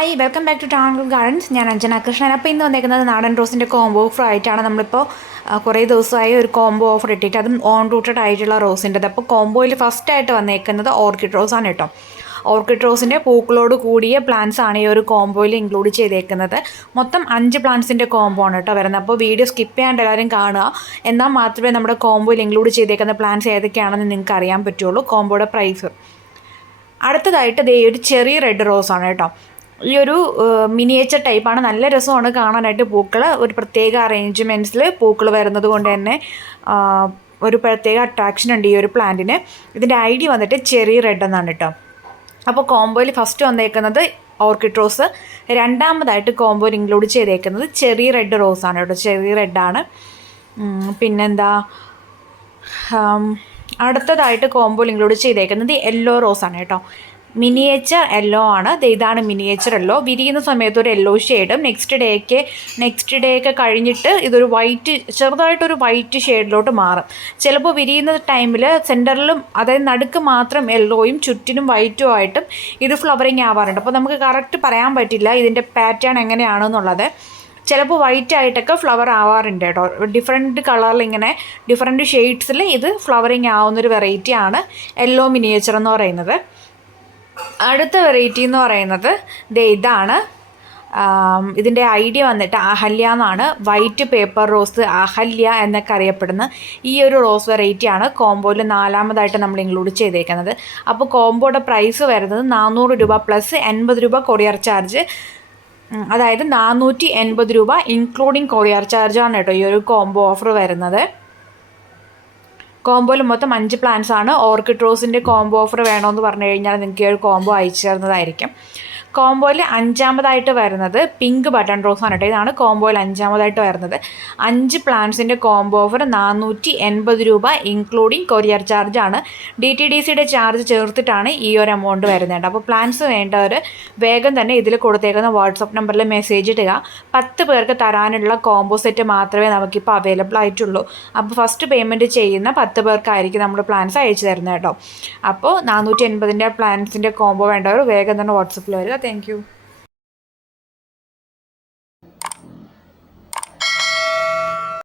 Hi welcome back to town gardens ഞാൻ അഞ്ജന കൃഷ്ണൻ. അപ്പോൾ ഇന്ന് വന്നേക്കുന്നത് നാടൻ റോസിന്റെ കോംബോ ഓഫർ ആയിട്ടാണ്. നമ്മളിപ്പോൾ കുറേ ദിവസമായി ഒരു കോംബോ ഓഫർ ഇട്ടിട്ട് അതും ഓൺ റൂട്ടഡ് ആയിട്ടുള്ള റോസിന്റെത് അപ്പോൾ കോംബോയിൽ ഫസ്റ്റ് ആയിട്ട് വന്നേക്കുന്നത് ഓർക്കിഡ് റോസ് ആണ് കേട്ടോ. ഓർക്കിഡ് റോസിന്റെ പൂക്കളോട് കൂടിയ പ്ലാന്റ്സ് ആണ് ഈ ഒരു കോംബോയിൽ ഇൻക്ലൂഡ് ചെയ്തേക്കുന്നത്. മൊത്തം അഞ്ച് പ്ലാന്റ്സിന്റെ കോംബോ ആണ് കേട്ടോ വരുന്നത്. അപ്പോൾ വീഡിയോ സ്കിപ്പ് ചെയ്യാണ്ട് എല്ലാവരും കാണുക. എന്നാൽ മാത്രമേ നമ്മുടെ കോംബോയിൽ ഇൻക്ലൂഡ് ചെയ്തേക്കുന്ന പ്ലാന്റ്സ് ഏതൊക്കെയാണെന്ന് നിങ്ങൾക്ക് അറിയാൻ പറ്റുള്ളൂ. കോംബോയുടെ പ്രൈസ് അടുത്തതായിട്ട് ദേ ഒരു ചെറിയ റെഡ് റോസ് ആണ് കേട്ടോ. ഈ ഒരു മിനിയേച്ചർ ടൈപ്പാണ് നല്ല രസമാണ് കാണാനായിട്ട് പൂക്കൾ ഒരു പ്രത്യേക അറേഞ്ച്മെന്റ്സിൽ പൂക്കൾ വരുന്നത് കൊണ്ട് തന്നെ ഒരു പ്രത്യേക അട്രാക്ഷൻ ഉണ്ട് ഈ ഒരു പ്ലാന്റിന് ഇതിന്റെ ഐ ഡി വന്നിട്ട് ചെറിയ റെഡ് എന്നാണ് കേട്ടോ അപ്പോൾ കോംബോയിൽ ഫസ്റ്റ് വന്നേക്കുന്നത് ഓർക്കിഡ് റോസ് രണ്ടാമതായിട്ട് കോംബോയിൽ ഇൻക്ലൂഡ് ചെയ്തേക്കുന്നത് ചെറിയ റെഡ് റോസ് ആണ് കേട്ടോ ചെറിയ റെഡാണ് പിന്നെന്താ? അടുത്തതായിട്ട് കോംബോയിൽ ഇൻക്ലൂഡ് ചെയ്തേക്കുന്നത് യെല്ലോ റോസ് ആണ് കേട്ടോ മിനിയേച്ചർ യെല്ലോ ആണ്. ഇതാണ് മിനിയേച്ചർ യെല്ലോ വിരിയുന്ന സമയത്ത് ഒരു യെല്ലോ ഷെയ്ഡും നെക്സ്റ്റ് ഡേക്ക് നെക്സ്റ്റ് ഡേ ഒക്കെ കഴിഞ്ഞിട്ട് ഇതൊരു വൈറ്റ് ചെറുതായിട്ടൊരു വൈറ്റ് ഷെയ്ഡിലോട്ട് മാറും. ചിലപ്പോൾ വിരിയുന്ന ടൈമിൽ സെന്ററിലും അതായത് നടുക്ക് മാത്രം യെല്ലോയും ചുറ്റിനും വൈറ്റും ആയിട്ടും ഇത് ഫ്ലവറിങ് ആവാറുണ്ട്. അപ്പോൾ നമുക്ക് കറക്റ്റ് പറയാൻ പറ്റില്ല ഇതിന്റെ പാറ്റേൺ എങ്ങനെയാണെന്നുള്ളത്. ചിലപ്പോൾ വൈറ്റ് ആയിട്ടൊക്കെ ഫ്ലവർ ആവാറുണ്ട് കേട്ടോ. ഡിഫറെന്റ് കളറിൽ ഇങ്ങനെ ഡിഫറെന്റ് ഷെയ്ഡ്സിൽ ഇത് ഫ്ലവറിങ് ആവുന്നൊരു വെറൈറ്റിയാണ് യെല്ലോ മിനിയേച്ചർ എന്ന് പറയുന്നത്. അടുത്ത വെറൈറ്റി എന്ന് പറയുന്നത് ദേ ഇതാണ്. ഇതിന്റെ ഐഡിയ വന്നിട്ട് അഹല്യ എന്നാണ്. വൈറ്റ് പേപ്പർ റോസ് അഹല്യ എന്നൊക്കെ അറിയപ്പെടുന്ന ഈ ഒരു റോസ് വെറൈറ്റിയാണ് കോംബോയിൽ നാലാമതായിട്ട് നമ്മൾ ഇൻക്ലൂഡ് ചെയ്തേക്കുന്നത്. അപ്പോൾ കോംബോയുടെ പ്രൈസ് വരുന്നത് നാനൂറ് രൂപ പ്ലസ് എൺപത് രൂപ കൊറിയർ ചാർജ് അതായത് നാനൂറ്റി എൺപത് രൂപ ഇൻക്ലൂഡിങ് കൊറിയർ ചാർജാണ് കേട്ടോ ഈ ഒരു കോംബോ ഓഫർ വരുന്നത്. കോംബോയിൽ മൊത്തം അഞ്ച് പ്ലാൻസ് ആണ്. ഓർക്കിഡ് റോസിന്റെ കോംബോ ഓഫർ വേണമെന്ന് പറഞ്ഞു കഴിഞ്ഞാൽ നിങ്ങൾക്ക് ഈ ഒരു കോംബോ അയച്ചു തരുന്നതായിരിക്കും. കോംബോയിൽ അഞ്ചാമതായിട്ട് വരുന്നത് പിങ്ക് ബട്ടൺ റോസ് ആണ് കേട്ടോ. ഇതാണ് കോംബോയിൽ അഞ്ചാമതായിട്ട് വരുന്നത്. അഞ്ച് പ്ലാൻസിന്റെ കോംബോ ഓഫർ നാനൂറ്റി എൺപത് രൂപ ഇൻക്ലൂഡിങ് കൊറിയർ ചാർജാണ് ഡി ടി ഡി സിയുടെ ചാർജ് ചേർത്തിട്ടാണ് ഈ ഒരു എമൗണ്ട് വരുന്നത് അപ്പോൾ പ്ലാന്റ്സ് വേണ്ടവർ വേഗം തന്നെ ഇതിൽ കൊടുത്തേക്കുന്ന വാട്സപ്പ് നമ്പറിൽ മെസ്സേജ് ഇടുക. പത്ത് പേർക്ക് തരാനുള്ള കോംബോ സെറ്റ് മാത്രമേ നമുക്കിപ്പോൾ അവൈലബിൾ ആയിട്ടുള്ളൂ. അപ്പോൾ ഫസ്റ്റ് പേയ്മെന്റ് ചെയ്യുന്ന പത്ത് പേർക്കായിരിക്കും നമ്മൾ പ്ലാൻസ് അയച്ചു തരുന്നത് കേട്ടോ. അപ്പോൾ നാനൂറ്റി എൺപതിന്റെ പ്ലാൻസിന്റെ കോംബോ വേണ്ടവർ വേഗം തന്നെ വാട്സപ്പിൽ വരിക. thank you.